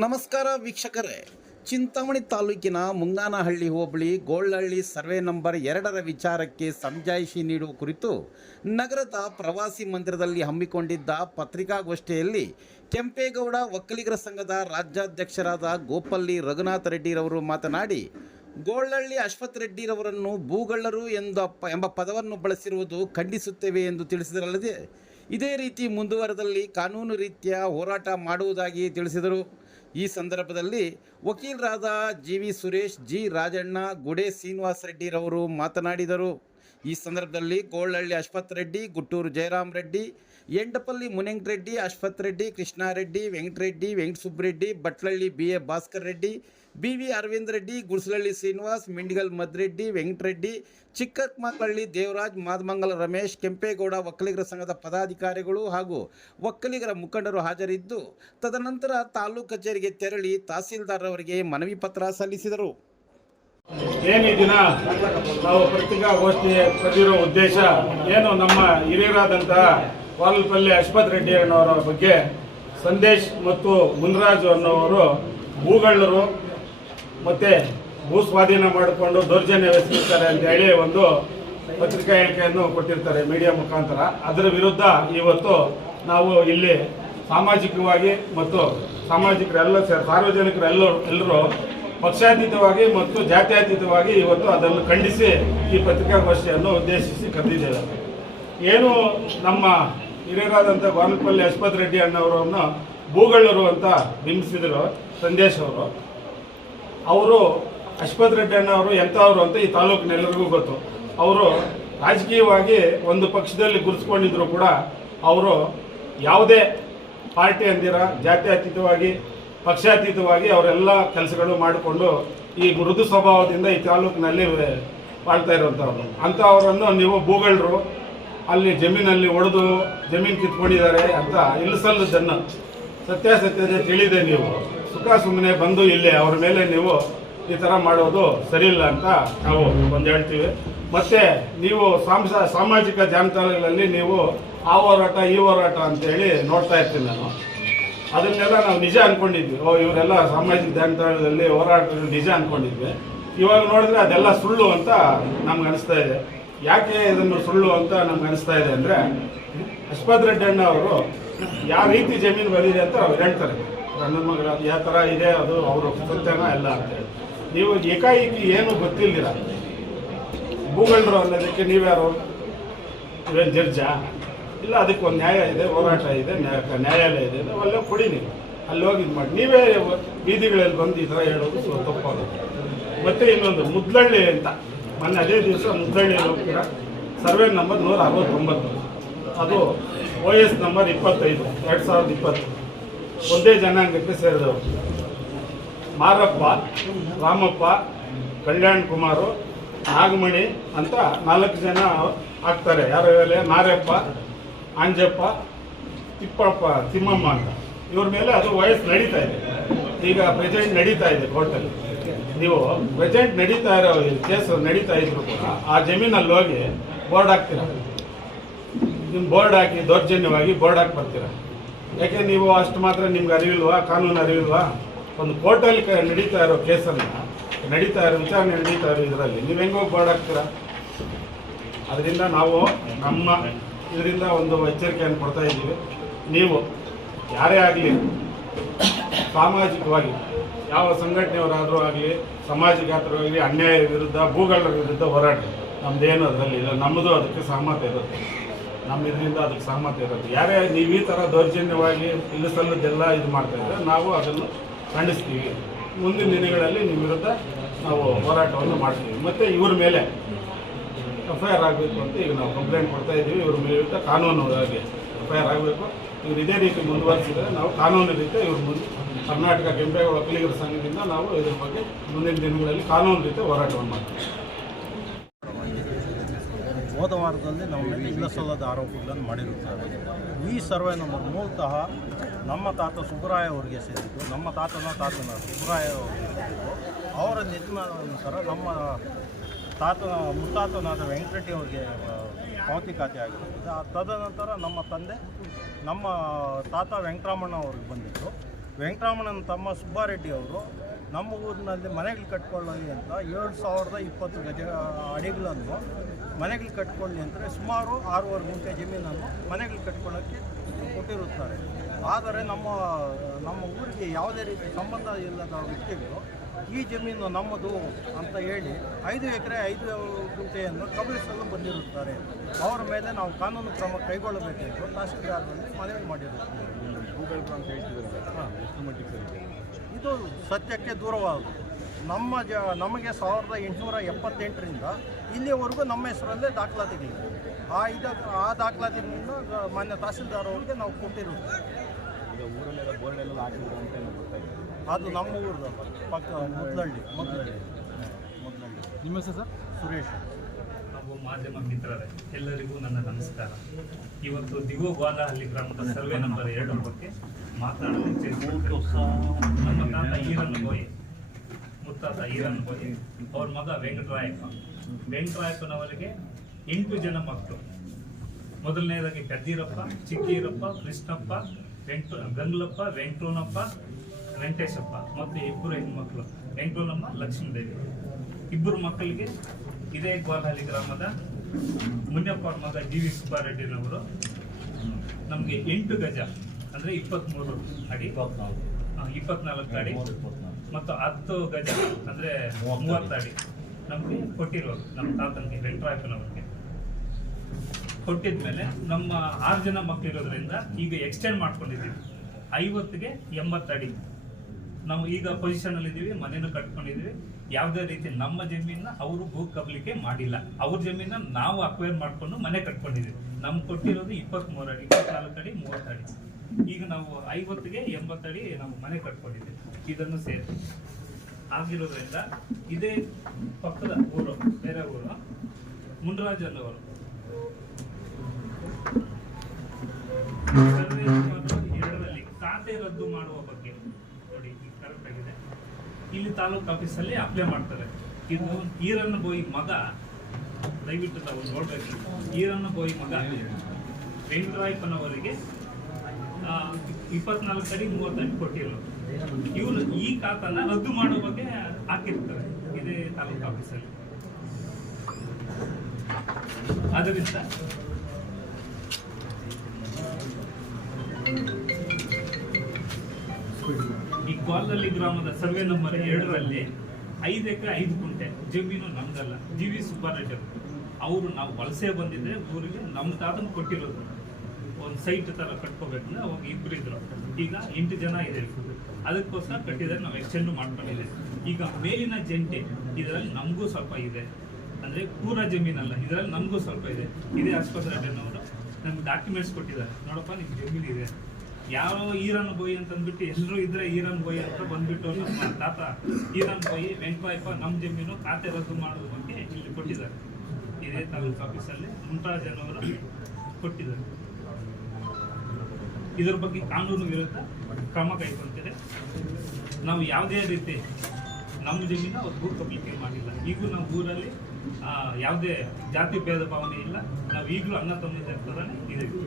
ನಮಸ್ಕಾರ ವೀಕ್ಷಕರೇ, ಚಿಂತಾಮಣಿ ತಾಲೂಕಿನ ಮುಂಗಾನಹಳ್ಳಿ ಹೋಬಳಿ ಗೋಳ್ಳಹಳ್ಳಿ ಸರ್ವೆ ನಂಬರ್ 2ರ ವಿಚಾರಕ್ಕೆ ಸಮಜಾಯಿಷಿ ನೀಡುವ ಕುರಿತು ನಗರದ ಪ್ರವಾಸಿ ಮಂದಿರದಲ್ಲಿ ಹಮ್ಮಿಕೊಂಡಿದ್ದ ಪತ್ರಿಕಾಗೋಷ್ಠಿಯಲ್ಲಿ ಕೆಂಪೇಗೌಡ ಒಕ್ಕಲಿಗರ ಸಂಘದ ರಾಜ್ಯಾಧ್ಯಕ್ಷರಾದ ಗೋಪಲ್ಲಿ ರಘುನಾಥ ರೆಡ್ಡಿರವರು ಮಾತನಾಡಿ, ಗೋಳ್ಳಹಳ್ಳಿ ಅಶ್ವಥ್ ರೆಡ್ಡಿರವರನ್ನು ಭೂಗಳ್ಳರು ಎಂಬ ಪದವನ್ನು ಬಳಸಿರುವುದು ಖಂಡಿಸುತ್ತೇವೆ ಎಂದು ತಿಳಿಸಿದರಲ್ಲದೆ, ಇದೇ ರೀತಿ ಮುಂದುವರೆದಲ್ಲಿ ಕಾನೂನು ರೀತಿಯ ಹೋರಾಟ ಮಾಡುವುದಾಗಿ ತಿಳಿಸಿದರು. ಈ ಸಂದರ್ಭದಲ್ಲಿ ವಕೀಲರಾದ ಜಿ.ವಿ. ಸುರೇಶ್, ಜಿ. ರಾಜಣ್ಣ, ಗುಡೆ ಶ್ರೀನಿವಾಸ ರೆಡ್ಡಿರವರು ಮಾತನಾಡಿದರು. ಈ ಸಂದರ್ಭದಲ್ಲಿ ಗೋಳ್ಳಹಳ್ಳಿ ಅಶ್ವಥ್ ರೆಡ್ಡಿ, ಗುಟ್ಟೂರು ಜಯರಾಮ್ ರೆಡ್ಡಿ, ಎಂಡಪಲ್ಲಿ ಮುನೆಂಗ್ ರೆಡ್ಡಿ, ಅಶ್ವಥ್ ರೆಡ್ಡಿ, ಕೃಷ್ಣಾರೆಡ್ಡಿ, ವೆಂಕಟರೆಡ್ಡಿ, ವೆಂಕಟಸುಬ್ಬರೆಡ್ಡಿ, ಬಟ್ಲಳ್ಳಿ ಬಿ.ಎ. ಭಾಸ್ಕರ್ ರೆಡ್ಡಿ, ಬಿ.ವಿ. ಅರವಿಂದ್ ರೆಡ್ಡಿ, ಗುಡ್ಸಲಹಳ್ಳಿ ಶ್ರೀನಿವಾಸ್, ಮಿಂಡಿಗಲ್ ಮದ್ರೆಡ್ಡಿ, ವೆಂಕಟರೆಡ್ಡಿ, ಚಿಕ್ಕಮಕ್ಕಳ್ಳಿ ದೇವರಾಜ್, ಮಾದಮಂಗಲ ರಮೇಶ್, ಕೆಂಪೇಗೌಡ ಒಕ್ಕಲಿಗರ ಸಂಘದ ಪದಾಧಿಕಾರಿಗಳು ಹಾಗೂ ಒಕ್ಕಲಿಗರ ಮುಖಂಡರು ಹಾಜರಿದ್ದು, ತದನಂತರ ತಾಲೂಕು ಕಚೇರಿಗೆ ತೆರಳಿ ತಹಸೀಲ್ದಾರ್ ಅವರಿಗೆ ಮನವಿ ಪತ್ರ ಸಲ್ಲಿಸಿದರು. ಏನು ಈ ದಿನ ನಾವು ಪತ್ರಿಕಾಗೋಷ್ಠಿ ಕರೆದಿರೋ ಉದ್ದೇಶ ಏನು, ನಮ್ಮ ಹಿರಿಯರಾದಂತಹ ವಾಲ್ಪಲ್ಲಿ ಅಶ್ವಥ್ ರೆಡ್ಡಿ ಅನ್ನೋರ ಬಗ್ಗೆ ಸಂದೇಶ್ ಮತ್ತು ಮುನ್ರಾಜು ಅನ್ನೋರು ಭೂಗಳ್ಳರು ಮತ್ತೆ ಭೂ ಸ್ವಾಧೀನ ಮಾಡಿಕೊಂಡು ದೌರ್ಜನ್ಯವೆಸಗಿರ್ತಾರೆ ಅಂತ ಹೇಳಿ ಒಂದು ಪತ್ರಿಕಾ ಹೇಳಿಕೆಯನ್ನು ಕೊಟ್ಟಿರ್ತಾರೆ ಮೀಡಿಯಾ ಮುಖಾಂತರ. ಅದರ ವಿರುದ್ಧ ಇವತ್ತು ನಾವು ಇಲ್ಲಿ ಸಾಮಾಜಿಕವಾಗಿ ಮತ್ತು ಸಾರ್ವಜನಿಕರೆಲ್ಲರೂ ಎಲ್ಲರೂ ಪಕ್ಷಾತೀತವಾಗಿ ಮತ್ತು ಜಾತ್ಯತೀತವಾಗಿ ಇವತ್ತು ಅದನ್ನು ಖಂಡಿಸಿ ಈ ಪತ್ರಿಕಾಗೋಷ್ಠಿಯನ್ನು ಉದ್ದೇಶಿಸಿ ಕರೆದಿದ್ದೇವೆ. ಏನು ನಮ್ಮ ಹಿರಿಯರಾದಂಥ ಗೋನಪಲ್ಲಿ ಅಶ್ವಥ್ ರೆಡ್ಡಿ ಅಣ್ಣವರನ್ನು ಭೂಗಳ್ಳರು ಅಂತ ಬಿಂಬಿಸಿದರು ಸಂದೇಶ್ ಅವರು ಅಶ್ವಥ್ ರೆಡ್ಡಿ ಅಣ್ಣವರು ಎಂಥವರು ಅಂತ ಈ ತಾಲೂಕಿನೆಲ್ಲರಿಗೂ ಗೊತ್ತು. ಅವರು ರಾಜಕೀಯವಾಗಿ ಒಂದು ಪಕ್ಷದಲ್ಲಿ ಗುರುತಿಸ್ಕೊಂಡಿದ್ರು ಕೂಡ ಅವರು ಯಾವುದೇ ಪಾರ್ಟಿ ಅಂದಿರ ಜಾತ್ಯತೀತವಾಗಿ ಪಕ್ಷಾತೀತವಾಗಿ ಅವರೆಲ್ಲ ಕೆಲಸಗಳು ಮಾಡಿಕೊಂಡು ಈ ಮೃದು ಸ್ವಭಾವದಿಂದ ಈ ತಾಲೂಕಿನಲ್ಲಿ ಬಾಳ್ತಾ ಇರುವಂಥವ್ರು. ಅಂಥವರನ್ನು ನೀವು ಭೂಗಳ್ಳರು, ಅಲ್ಲಿ ಜಮೀನಲ್ಲಿ ಹೊಡೆದು ಜಮೀನು ಕಿತ್ಕೊಂಡಿದ್ದಾರೆ ಅಂತ ಇಲ್ಲಿಸಲ್ಲದನ್ನು ಸತ್ಯಾಸತ್ಯತೆ ತಿಳಿದೆ ನೀವು ಸುಖ ಸುಮ್ಮನೆ ಬಂದು ಇಲ್ಲಿ ಅವ್ರ ಮೇಲೆ ನೀವು ಈ ಥರ ಮಾಡೋದು ಸರಿಯಿಲ್ಲ ಅಂತ ನಾವು ಒಂದು ಹೇಳ್ತೀವಿ. ಮತ್ತು ನೀವು ಸಾಮಾಜಿಕ ಜಾಲತಾಣಗಳಲ್ಲಿ ನೀವು ಆ ಹೋರಾಟ ಈ ಹೋರಾಟ ಅಂತೇಳಿ ನೋಡ್ತಾ ಇರ್ತೀನಿ ನಾನು. ಅದನ್ನೆಲ್ಲ ನಾವು ನಿಜ ಅಂದ್ಕೊಂಡಿದ್ವಿ. ಇವರೆಲ್ಲ ಸಾಮಾಜಿಕ ಜಾಲತಾಣದಲ್ಲಿ ಹೋರಾಟ ನಿಜ ಅಂದ್ಕೊಂಡಿದ್ವಿ. ಇವಾಗ ನೋಡಿದ್ರೆ ಅದೆಲ್ಲ ಸುಳ್ಳು ಅಂತ ನಮ್ಗೆ ಅನಿಸ್ತಾ ಇದೆ. ಯಾಕೆ ಇದನ್ನು ಸುಳ್ಳು ಅಂತ ನಮ್ಗೆ ಅನಿಸ್ತಾ ಇದೆ ಅಂದರೆ, ಅಶ್ವಥ್ ರೆಡ್ಡಿ ಅಣ್ಣ ಅವರು ಯಾವ ರೀತಿ ಜಮೀನು ಬಂದಿದೆ ಅಂತ ಅವ್ರು ಹೇಳ್ತಾರೆ. ನನ್ನ ಮಗಳ ಯಾವ ಥರ ಇದೆ ಅದು ಅವರು ಸತ್ಯನ ಎಲ್ಲ ಅಂತೇಳಿ. ನೀವು ಏಕಾಏಕಿ ಏನು ಗೊತ್ತಿಲ್ದಿರ ಭೂಗಳ್ಳರು ಅನ್ನೋದಕ್ಕೆ ನೀವ್ಯಾರು? ಇವೇನು ಜಡ್ಜಾ? ಇಲ್ಲ, ಅದಕ್ಕೆ ಒಂದು ನ್ಯಾಯ ಇದೆ, ಹೋರಾಟ ಇದೆ, ನ್ಯಾಯಾಲಯ ಇದೆ, ಅವೆಲ್ಲ ಕೊಡಿ. ನೀವು ಅಲ್ಲಿ ಹೋಗಿ ಇದು ಮಾಡಿ. ನೀವೇ ಬೀದಿಗಳಲ್ಲಿ ಬಂದು ಈ ಥರ ಹೇಳೋದು ತಪ್ಪಾಗುತ್ತೆ. ಮತ್ತು ಇನ್ನೊಂದು ಮುದ್ಲಳ್ಳಿ ಅಂತ ಮೊನ್ನೆ ಅದೇ ದಿವಸ ಮುದ್ಲಳ್ಳಿಯಲ್ಲಿ ಹೋಗ್ತೀರಾ, ಸರ್ವೆ ನಂಬರ್ 169, ಅದು OS ನಂಬರ್ 25, 2020, ಒಂದೇ ಜನಾಂಗಕ್ಕೆ ಸೇರಿದವರು. ಮಾರಪ್ಪ, ರಾಮಪ್ಪ, ಕಲ್ಯಾಣ್ ಕುಮಾರು, ನಾಗಮಣಿ ಅಂತ 4 ಜನ ಆಗ್ತಾರೆ. ಯಾರು ಹೇಳಿ? ನಾರಪ್ಪ, ಅಂಜಪ್ಪ, ತಿಮ್ಮಮ್ಮ ಅಂತ. ಇವ್ರ ಮೇಲೆ ಅದು ವಯಸ್ಸು ನಡೀತಾ ಇದೆ. ಈಗ ಪ್ರೆಸೆಂಟ್ ನಡೀತಾ ಇದೆ ಕೋರ್ಟಲ್ಲಿ. ನೀವು ಪ್ರೆಸೆಂಟ್ ನಡೀತಾ ಇರೋ ಕೇಸ್ ನಡೀತಾ ಇದ್ರು ಕೂಡ ಆ ಜಮೀನಲ್ಲಿ ಹೋಗಿ ಬೋರ್ಡ್ ಹಾಕ್ತೀರ. ನಿಮ್ಮ ಬೋರ್ಡ್ ಹಾಕಿ ದೌರ್ಜನ್ಯವಾಗಿ ಬೋರ್ಡ್ ಹಾಕಿ ಬರ್ತೀರ. ಯಾಕೆ ನೀವು ಅಷ್ಟು ಮಾತ್ರ ನಿಮ್ಗೆ ಅರಿವಿಲ್ವಾ? ಕಾನೂನು ಅರಿವಿಲ್ವಾ? ಒಂದು ಕೋರ್ಟಲ್ಲಿ ನಡೀತಾ ಇರೋ ಕೇಸನ್ನು ವಿಚಾರಣೆ ನಡೀತಾ ಇರೋ ಇದರಲ್ಲಿ ನೀವು ಹೆಂಗೋಗಿ ಬೋರ್ಡ್ ಹಾಕ್ತೀರಾ? ಅದರಿಂದ ನಾವು ನಮ್ಮ ಇದರಿಂದ ಒಂದು ಎಚ್ಚರಿಕೆಯನ್ನು ಕೊಡ್ತಾ ಇದ್ದೀವಿ. ನೀವು ಯಾರೇ ಆಗಲಿ ಸಾಮಾಜಿಕವಾಗಿ ಯಾವ ಸಂಘಟನೆಯವರಾದರೂ ಆಗಲಿ ಸಮಾಜಘಾತರಾಗಲಿ ಅನ್ಯಾಯ ವಿರುದ್ಧ ಭೂಗಳ್ಳರ ವಿರುದ್ಧ ಹೋರಾಟ ನಮ್ಮದೇನು ಅದರಲ್ಲಿ ಇಲ್ಲ. ನಮ್ಮದು ಅದಕ್ಕೆ ಸಹಮತ ಇರುತ್ತೆ. ನಮ್ಮ ಇದರಿಂದ ಅದಕ್ಕೆ ಸಹಮತ ಇರುತ್ತೆ. ಯಾರೇ ನೀವು ಈ ಥರ ದೌರ್ಜನ್ಯವಾಗಿ ಇಲ್ಲಿಸಲ್ಲದೆಲ್ಲ ಇದು ಮಾಡ್ತಾಯಿದ್ರೆ ನಾವು ಅದನ್ನು ಖಂಡಿಸ್ತೀವಿ. ಮುಂದಿನ ದಿನಗಳಲ್ಲಿ ನಿಮ್ಮ ವಿರುದ್ಧ ನಾವು ಹೋರಾಟವನ್ನು ಮಾಡ್ತೀವಿ. ಮತ್ತು ಇವ್ರ ಮೇಲೆ FIR ಆಗಬೇಕು ಅಂತ ಈಗ ನಾವು ಕಂಪ್ಲೇಂಟ್ ಕೊಡ್ತಾ ಇದ್ದೀವಿ. ಇವ್ರ ವಿರುದ್ಧ ಕಾನೂನಾಗಿ FIR ಆಗಬೇಕು. ಇವ್ರು ಇದೇ ರೀತಿ ಮುಂದುವರಿಸಿದರೆ ನಾವು ಕಾನೂನು ರೀತಿ ಇವ್ರ ಮುಂದೆ ಕರ್ನಾಟಕ ಕೆಂಪೇಗೌಡ ಒಕ್ಕಲಿಗರ ಸಂಘದಿಂದ ನಾವು ಇದ್ರ ಬಗ್ಗೆ ಮುಂದಿನ ದಿನಗಳಲ್ಲಿ ಕಾನೂನು ರೀತಿ ಹೋರಾಟವನ್ನು ಮಾಡ್ತೀವಿ. ಹೋದ ವಾರದಲ್ಲಿ ನಮ್ಮ ಮೇಲೆ ಇಲ್ಲಸಲ್ಲದ ಆರೋಪಗಳನ್ನು ಮಾಡಿರುತ್ತಾರೆ. ಈ ಸರ್ವೆ ನಂಬರ್ ಮೂಲತಃ ನಮ್ಮ ತಾತ ಸುಬ್ರಾಯ ಅವರಿಗೆ ಸೇರಿದ್ದು. ನಮ್ಮ ತಾತನ ಸುಬ್ರಾಯ ಅವರಿಗೆ ಸೇರಿದ್ದು. ಅವರ ನಿಧನಾನಂತರ ನಮ್ಮ ಮುತ್ತಾತನಾದ ವೆಂಕಟರೆಡ್ಡಿ ಅವರಿಗೆ ಪಾವತಿ ಖಾತೆ ಆಗಿರುತ್ತದೆ. ತದನಂತರ ನಮ್ಮ ತಂದೆ ನಮ್ಮ ತಾತ ವೆಂಕಟರಮಣ ಅವ್ರಿಗೆ ಬಂದಿತ್ತು. ವೆಂಕಟರಾಮಣ್ಣನ ತಮ್ಮ ಸುಬ್ಬಾರೆಡ್ಡಿ ಅವರು ನಮ್ಮ ಊರಿನಲ್ಲಿ ಮನೆಗಳು ಕಟ್ಕೊಳ್ಳಿ ಅಂತ 7,020 ಗಜ ಅಡಿಗಳನ್ನು ಮನೆಗಳು ಕಟ್ಕೊಳ್ಳಿ ಅಂದರೆ ಸುಮಾರು 6.5 ಗುಂಟೆ ಜಮೀನನ್ನು ಮನೆಗಳು ಕಟ್ಕೊಳ್ಳೋಕ್ಕೆ ಕೊಟ್ಟಿರುತ್ತಾರೆ. ಆದರೆ ನಮ್ಮ ಊರಿಗೆ ಯಾವುದೇ ರೀತಿ ಸಂಬಂಧ ಇಲ್ಲದ ವ್ಯಕ್ತಿಗಳು ಈ ಜಮೀನು ನಮ್ಮದು ಅಂತ ಹೇಳಿ 5 ಎಕರೆ 5 ಗುಂಟೆಯನ್ನು ಕಬಳಿಸಲು ಬಂದಿರುತ್ತಾರೆ. ಅವರ ಮೇಲೆ ನಾವು ಕಾನೂನು ಕ್ರಮ ಕೈಗೊಳ್ಳಬೇಕೆಂದು ತಹಸೀಲ್ದಾರರಲ್ಲಿ ಮನವಿ ಮಾಡಿರುತ್ತೇವೆ. ಇದು ಸತ್ಯಕ್ಕೆ ದೂರವಾಗುವುದು. ನಮಗೆ 1878ರಿಂದ ಇಲ್ಲಿಯವರೆಗೂ ನಮ್ಮ ಹೆಸರಲ್ಲೇ ದಾಖಲಾತಿಗಳಿವೆ. ಆ ದಾಖಲಾತಿಗಳನ್ನು ಮಾನ್ಯ ತಹಸೀಲ್ದಾರ್ ಅವರಿಗೆ ನಾವು ಕೊಟ್ಟಿರುತ್ತೇವೆ. ಅದು ನಮ್ಮ ಊರದಲ್ಲ, ಪಕ್ಕ ಮೊದಲಹಳ್ಳಿ. ನಿಮ್ಮ ಹೆಸರು ಸರ್? ಸುರೇಶ್. ಹಾಗೂ ಮಾಧ್ಯಮ ಮಿತ್ರರೇ, ಎಲ್ಲರಿಗೂ ನನ್ನ ನಮಸ್ಕಾರ. ಇವತ್ತು ದಿಗೋಗ್ವಾಲಹಳ್ಳಿ ಗ್ರಾಮದ ಸರ್ವೆ ನಂಬರ್ 2 ಬಗ್ಗೆ ಮಾತನಾಡಲು ನಮ್ಮ ತಾತ ಈರನ್ನಬೋಯಿ, ಮುತ್ತಾತ ಈರನ್ನಬೋಯಿ, ಅವ್ರ ಮಗ ವೆಂಕಟರಾಯಪ್ಪನವರಿಗೆ 8 ಜನ ಮಕ್ಕಳು. ಮೊದಲನೇದಾಗಿ ಪೆದ್ದೀರಪ್ಪ, ಚಿಕ್ಕೀರಪ್ಪ, ಕೃಷ್ಣಪ್ಪ, ಗಂಗ್ಲಪ್ಪ, ವೆಂಕಟೋನಪ್ಪ, ವೆಂಕಟೇಶಪ್ಪ ಮತ್ತು 2 ಹೆಣ್ಮಕ್ಳು, ವೆಂಕಟೋನಮ್ಮ, ಲಕ್ಷ್ಮೀದೇವಿ. 2 ಮಕ್ಕಳಿಗೆ ಇದೇ ಗ್ವಾಲಹಳ್ಳಿ ಗ್ರಾಮದ ಮುನಿಯಪ್ಪ ಅವ್ರ ಮಗ ಜಿ ವಿ ಸುಬ್ಬಾರೆಡ್ಡಿನವರು ನಮಗೆ 8 ಗಜ ಅಂದರೆ 23 ಅಡಿ, 24 ಅಡಿ ಮತ್ತು 10 ಗಜ ಅಂದರೆ 30 ಅಡಿ ನಮಗೆ ಕೊಟ್ಟಿರೋರು. ನಮ್ಮ ತಾತನಿಗೆ ವೆಂಕಟರಾಯಪ್ಪನವ್ರಿಗೆ ಕೊಟ್ಟಿದ್ಮೇಲೆ ನಮ್ಮ 6 ಜನ ಮಕ್ಕಳಿರೋದ್ರಿಂದ ಈಗ ಎಕ್ಸ್ಟೆಂಡ್ ಮಾಡ್ಕೊಂಡಿದ್ದೀವಿ 50ಗೆ 80 ಅಡಿ. ನಾವು ಈಗ ಪೊಸಿಷನಲ್ಲಿ ಇದ್ದೀವಿ, ಮನೇನು ಕಟ್ಕೊಂಡಿದ್ದೀವಿ. ಯಾವುದೇ ರೀತಿ ನಮ್ಮ ಜಮೀನ ಅವರು ಭೂ ಕಬಲಿಕೆ ಮಾಡಿಲ್ಲ. ಅವ್ರ ಜಮೀನ ನಾವು ಅಕ್ವೈರ್ ಮಾಡ್ಕೊಂಡು ಮನೆ ಕಟ್ಕೊಂಡಿದ್ದೀವಿ. ನಮ್ಗೆ ಕೊಟ್ಟಿರೋದು 23 ಅಡಿ, 24 ಅಡಿ, 30 ಅಡಿ. ಈಗ ನಾವು 50ಗೆ 80 ಅಡಿ ನಾವು ಮನೆ ಕಟ್ಕೊಂಡಿದ್ದೀವಿ. ಇದನ್ನು ಸೇರಿ ಆಗಿರೋದ್ರಿಂದ ಇದೇ ಪಕ್ಕದ ಊರು, ಬೇರೆ ಊರು ಮುನ್ರಾಜ್ ಅನ್ನೋರು ಸರ್ವೆ ನಂಬರ್ 2ರಲ್ಲಿ ಖಾತೆ ರದ್ದು ಮಾಡುವ ಬಗ್ಗೆ ನೋಡಿ ಕರೆಕ್ಟ್ ಆಗಿದೆ. ಇಲ್ಲಿ ತಾಲೂಕು ಆಫೀಸಲ್ಲಿ ಅಪ್ಲೈ ಮಾಡ್ತಾರೆ. ಇದು ಈರನ್ನಬೋಯಿ ಮಗ, ದಯವಿಟ್ಟು ತಾವು ನೋಡ್ಬೇಕು. ಈರನ್ನಬೋಯಿ ಮಗ ವೆಂಕಟರಾಯಪ್ಪನವರಿಗೆ 24 ಅಡಿ 30 ಅಡಿ ಕೊಟ್ಟಿರೋದು. ಇವರು ಈ ಖಾತನ್ನ ರದ್ದು ಮಾಡುವ ಬಗ್ಗೆ ಹಾಕಿರ್ತಾರೆ ಇದೇ ತಾಲೂಕು ಆಫೀಸಲ್ಲಿ. ಅದರಿಂದ ಈ ಗ್ವಾಲಹಳ್ಳಿ ಗ್ರಾಮದ ಸರ್ವೆ ನಂಬರ್ 2ರಲ್ಲಿ 5 ಎಕರೆ 5 ಗುಂಟೆ ಜಮೀನು ನಮ್ದಲ್ಲ, ಜಿ ವಿ ಸುಬ್ಬಾರೆಡ್ಡಿ ಅವರು ನಾವು ವಲಸೆ ಬಂದಿದ್ರೆ ಊರಿಗೆ ನಮ್ಮ ತಾತನ ಕೊಟ್ಟಿರೋದು. ಒಂದು ಸೈಟ್ ಥರ ಕಟ್ಕೋಬೇಕಂದ್ರೆ ಅವಾಗ 2 ಇದ್ರು, ಈಗ 8 ಜನ ಇದೆ. ಅದಕ್ಕೋಸ್ಕರ ಕಟ್ಟಿದರೆ ನಾವು ಎಕ್ಸ್ಟೆಂಡ್ ಮಾಡ್ಕೊಂಡಿದ್ದೇವೆ. ಈಗ ಮೇಲಿನ ಜಂಟಿ ಇದರಲ್ಲಿ ನಮಗೂ ಸ್ವಲ್ಪ ಇದೆ, ಅಂದರೆ ಪೂರ ಜಮೀನಲ್ಲ, ಇದರಲ್ಲಿ ನಮಗೂ ಸ್ವಲ್ಪ ಇದೆ. ಇದೇ ಆಸ್ಪತ್ರೆ ಅಡ್ಡನವರು ನಮ್ಗೆ ಡಾಕ್ಯುಮೆಂಟ್ಸ್ ಕೊಟ್ಟಿದ್ದಾರೆ. ನೋಡಪ್ಪ ನಿಮ್ಗೆ ಜಮೀನು ಇದೆ, ಯಾವ ಈರನ್ನಬೋಯಿ ಅಂತಂದ್ಬಿಟ್ಟು ಎಲ್ಲರೂ ಇದ್ರೆ ಈರನ್ನಬೋಯಿ ಅಂತ ಬಂದ್ಬಿಟ್ಟು ನಮ್ಮ ತಾತ ಈರನ್ನಬೋಯಿ ವೆಂಕಟರಾಯಪ್ಪ ನಮ್ಮ ಜಮೀನು ಖಾತೆ ರದ್ದು ಮಾಡೋದ್ರ ಬಗ್ಗೆ ಇಲ್ಲಿ ಕೊಟ್ಟಿದ್ದಾರೆ. ಇದೇ ತಾಲೂಕು ಆಫೀಸಲ್ಲಿ ಮುನ್ರಾಜ್ ಅನ್ನೋರು ಕೊಟ್ಟಿದ್ದಾರೆ. ಇದರ ಬಗ್ಗೆ ಕಾನೂನು ವಿರುದ್ಧ ಕ್ರಮ ಕೈಗೊಂಡಿದೆ. ನಾವು ಯಾವುದೇ ರೀತಿ ನಮ್ಮ ಜಮೀನು ಅವ್ರು ಭೂ ಕಬಲಿಕೆ ಮಾಡಿಲ್ಲ. ಈಗೂ ನಮ್ಮ ಊರಲ್ಲಿ ಯಾವುದೇ ಜಾತಿ ಭೇದ ಭಾವನೆ ಇಲ್ಲ. ನಾವು ಈಗಲೂ ಅಣ್ಣ ತಮ್ಮಂದಿರ ಥರನೇ ಇದೀವಿ.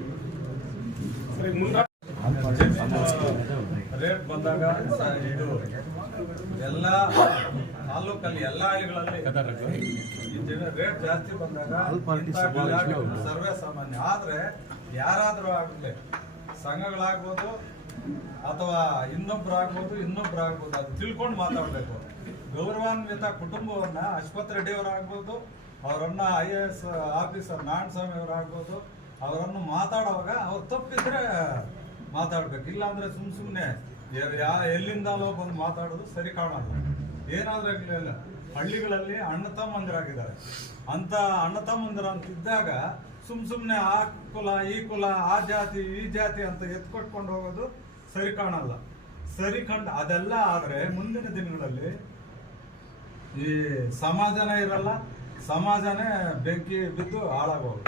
ರೇಟ್ ಬಂದಾಗ ಇದು ಎಲ್ಲ ತಾಲೂಕಲ್ಲಿ ಎಲ್ಲ ಹಳ್ಳಿಗಳಲ್ಲಿ ರೇಟ್ ಜಾಸ್ತಿ ಬಂದಾಗ ಸರ್ವೇ ಸಾಮಾನ್ಯ. ಆದರೆ ಯಾರಾದರೂ ಆಗಲಿ, ಸಂಘಗಳಾಗ್ಬೋದು ಅಥವಾ ಇನ್ನೊಬ್ರು ಆಗ್ಬೋದು, ಅದು ತಿಳ್ಕೊಂಡು ಮಾತಾಡಬೇಕು. ಗೌರವಾನ್ವಿತ ಕುಟುಂಬವನ್ನ ಅಶ್ವಥ್ ರೆಡ್ಡಿ ಅವರಾಗ್ಬೋದು, ಅವರನ್ನ IAS ಆಫೀಸರ್ ನಾರಾಯಣಸ್ವಾಮಿ ಅವರಾಗ್ಬೋದು, ಅವರನ್ನು ಮಾತಾಡುವಾಗ ಅವ್ರು ತಪ್ಪಿದ್ರೆ ಮಾತಾಡ್ಬೇಕು. ಇಲ್ಲಾಂದ್ರೆ ಸುಮ್ಮನೆ ಎಲ್ಲಿಂದಲೋ ಬಂದು ಮಾತಾಡೋದು ಸರಿ ಕಾಣಲ್ಲ. ಏನಾದ್ರೂ ಆಗಲಿಲ್ಲ, ಹಳ್ಳಿಗಳಲ್ಲಿ ಅಣ್ಣ ತಮ್ಮಂದಿರಾಗಿದ್ದಾರೆ. ಅಂತ ಅಣ್ಣ ತಮ್ಮಂದಿರ ಅಂತಿದ್ದಾಗ ಸುಮ್ಮನೆ ಆ ಕುಲ ಈ ಕುಲ, ಆ ಜಾತಿ ಈ ಜಾತಿ ಅಂತ ಎತ್ಕೊಟ್ಕೊಂಡು ಹೋಗೋದು ಸರಿ ಕಾಣಲ್ಲ. ಅದೆಲ್ಲ ಆದ್ರೆ ಮುಂದಿನ ದಿನಗಳಲ್ಲಿ ಈ ಸಮಾಜನೇ ಇರಲ್ಲ, ಸಮಾಜನೇ ಬೆಂಕಿ ಬಿದ್ದು ಹಾಳಾಗೋದು.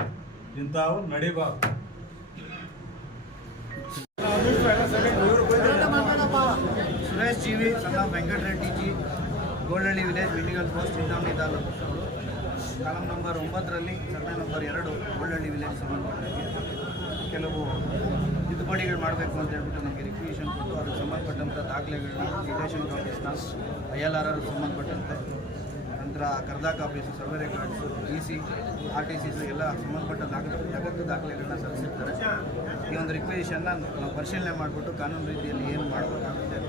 ಇಂಥವು ನಡಿಬಾರ್ದು. Suresh GV Sanna Venkatareddy ji, Goldahalli village, Minigal post, Chintamani taluk. Column number 9ರಲ್ಲಿ ಸರ್ವೆ ನಂಬರ್ 2 ಗೋಲ್ಡಹಳ್ಳಿ ವಿಲೇಜ್ ಸಂಬಂಧಪಟ್ಟ ಕೆಲವು ತಿದ್ದುಪಡಿಗಳು ಮಾಡಬೇಕು ಅಂತ ಹೇಳ್ಬಿಟ್ಟು ನಮಗೆ ರಿಕ್ವಿಷನ್ ಕೊಟ್ಟು ಅದಕ್ಕೆ ಸಂಬಂಧಪಟ್ಟಂಥ ದಾಖಲೆಗಳನ್ನ ರಿಲೇಷನ್ ಆಫೀಸ್ನ ILR ಸಂಬಂಧಪಟ್ಟಂತೆ ನಂತರ ಕರ್ದಾಕ್ office survey records DC RTCs ಎಲ್ಲ ಸಂಬಂಧಪಟ್ಟ ಅಗತ್ಯ ದಾಖಲೆಗಳನ್ನ ಸಲ್ಲಿಸಿರ್ತಾರೆ. ಈ ಒಂದು ರಿಕ್ವೆಷನ್ನ ನಾವು ಪರಿಶೀಲನೆ ಮಾಡಿಬಿಟ್ಟು ಕಾನೂನು ರೀತಿಯಲ್ಲಿ ಏನು ಮಾಡಬೇಕಾಗುತ್ತೆ